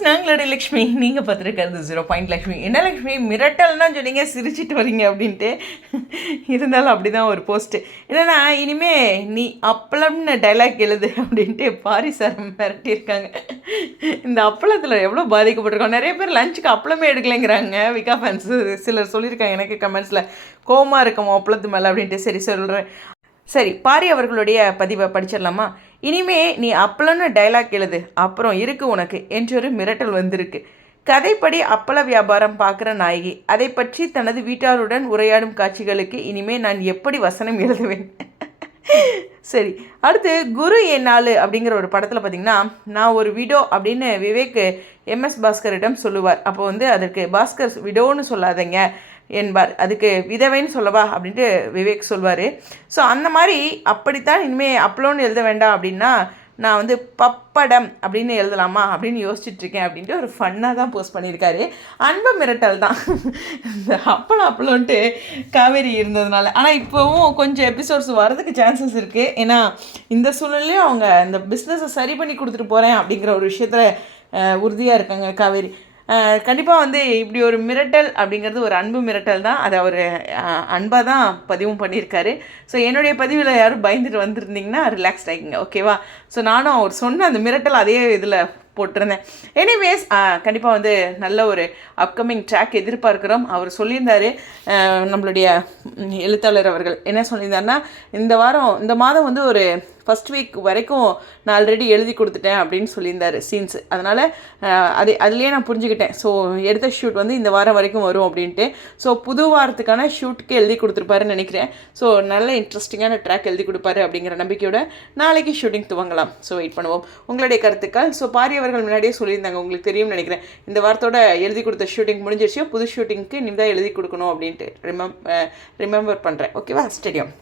Viewers நாங்களோட Lakshmi நீங்கள் பார்த்துருக்கிறது zero point Lakshmi. என்ன லக்ஷ்மி? மிரட்டல்னா சொன்னீங்க சிரிச்சிட்டு வரீங்க அப்படின்ட்டு. இருந்தாலும் அப்படி தான் ஒரு போஸ்ட்டு என்னன்னா இனிமே நீ அப்பளம்னு டைலாக் எழுது அப்படின்ட்டு பாரி சார் மிரட்டியிருக்காங்க. இந்த அப்பளத்தில் எவ்வளோ பாதிக்கப்பட்டிருக்கோம்? நிறைய பேர் லஞ்சுக்கு அப்பளமே எடுக்கலைங்கிறாங்க. விகா ஃபேன்ஸு சிலர் சொல்லியிருக்காங்க எனக்கு கமெண்ட்ஸில் கோமா இருக்கும் அப்பளத்து மேலே அப்படின்ட்டு. சரி சொல்கிறேன் சரி பாரி அவர்களுடைய பதிவை படிச்சிடலாமா? இனிமே நீ அப்பளம்னு டைலாக் எழுது. அப்புறம் இருக்கு உனக்கு என்றொரு மிரட்டல் வந்திருக்கு. கதைப்படி அப்பள வியாபாரம் பார்க்குற நாயகி அதை பற்றி தனது வீட்டாருடன் உரையாடும் காட்சிகளுக்கு இனிமே நான் எப்படி வசனம் எழுதுவேன்? சரி அடுத்து குரு என் நாள் அப்படிங்கிற ஒரு படத்தில் பார்த்தீங்கன்னா நான் ஒரு விடோ அப்படின்னு விவேக் எம்எஸ் பாஸ்கரிடம் சொல்லுவார். அப்போ வந்து அதற்கு பாஸ்கர் விடோன்னு சொல்லாதீங்க. என்பார் அதுக்கு விதவைன்னு சொல்லவா அப்படின்ட்டு விவேக் சொல்வார். ஸோ அந்த மாதிரி அப்படித்தான் இனிமேல் அப்லோன்னு எழுத வேண்டாம் அப்படின்னா நான் வந்து பப்படம் அப்படின்னு எழுதலாமா அப்படின்னு யோசிச்சுட்ருக்கேன் அப்படின்ட்டு ஒரு ஃபன்னாக தான் போஸ்ட் பண்ணியிருக்காரு. அன்பு மிரட்டல் தான். இந்த அப்பளம் அப்பளோன்ட்டு காவேரி இருந்ததுனால. ஆனால் இப்போவும் கொஞ்சம் எபிசோட்ஸ் வரதுக்கு சான்சஸ் இருக்குது ஏன்னா இந்த சூழ்நிலையும் அவங்க இந்த பிஸ்னஸை சரி பண்ணி கொடுத்துட்டு போகிறேன் அப்படிங்கிற ஒரு விஷயத்தில் உறுதியாக இருக்காங்க காவேரி. கண்டிப்பாக வந்து இப்படி ஒரு மிரட்டல் அப்படிங்கிறது ஒரு அன்பு மிரட்டல் தான். அதை அவர் அன்பாக தான் பதிவும் பண்ணியிருக்காரு. ஸோ என்னுடைய பதிவில் யாரும் பயந்துட்டு வந்திருந்தீங்கன்னா ரிலாக்ஸ் ஆகிங்க ஓகேவா ஸோ நானும் அவர் சொன்ன அந்த மிரட்டல் அதே இதில் போட்டிருந்தேன். எனிவேஸ் கண்டிப்பாக வந்து நல்ல ஒரு அப்கமிங் ட்ராக் எதிர்பார்க்குறோம். அவர் சொல்லியிருந்தார். நம்மளுடைய எழுத்தாளர் அவர்கள் என்ன சொல்லியிருந்தாருன்னா இந்த வாரம் இந்த மாதம் வந்து ஒரு ஃபஸ்ட் வீக் வரைக்கும் நான் ஆல்ரெடி எழுதி கொடுத்துட்டேன் அப்படின்னு சொல்லியிருந்தார் சீன்ஸ் அதனால் அது அதுலேயே நான் புரிஞ்சுக்கிட்டேன். ஸோ எடுத்த ஷூட் வந்து இந்த வாரம் வரைக்கும் வரும் அப்படின்ட்டு. ஸோ புது வாரத்துக்கான ஷூட்டுக்கு எழுதி கொடுத்துருப்பாருன்னு நினைக்கிறேன். ஸோ நல்ல இன்ட்ரெஸ்டிங்கான ட்ராக் எழுதி கொடுப்பாரு அப்படிங்கிற நம்பிக்கையோட நாளைக்கு ஷூட்டிங் துவங்கலாம். ஸோ வெயிட் பண்ணுவோம். உங்களுடைய கருத்துக்கள். ஸோ பாரியவர்கள் முன்னாடியே சொல்லியிருந்தாங்க உங்களுக்கு தெரியும்னு நினைக்கிறேன். இந்த வாரத்தோட எழுதி கொடுத்த ஷூட்டிங் முடிஞ்சிருச்சு. புது ஷூட்டிங்க்கு நீங்கள் தான் எழுதி கொடுக்கணும் அப்படின்ட்டு. ரிமம் ரிமெம்பர் பண்ணுறேன் ஓகேவா ஸ்டேடியம்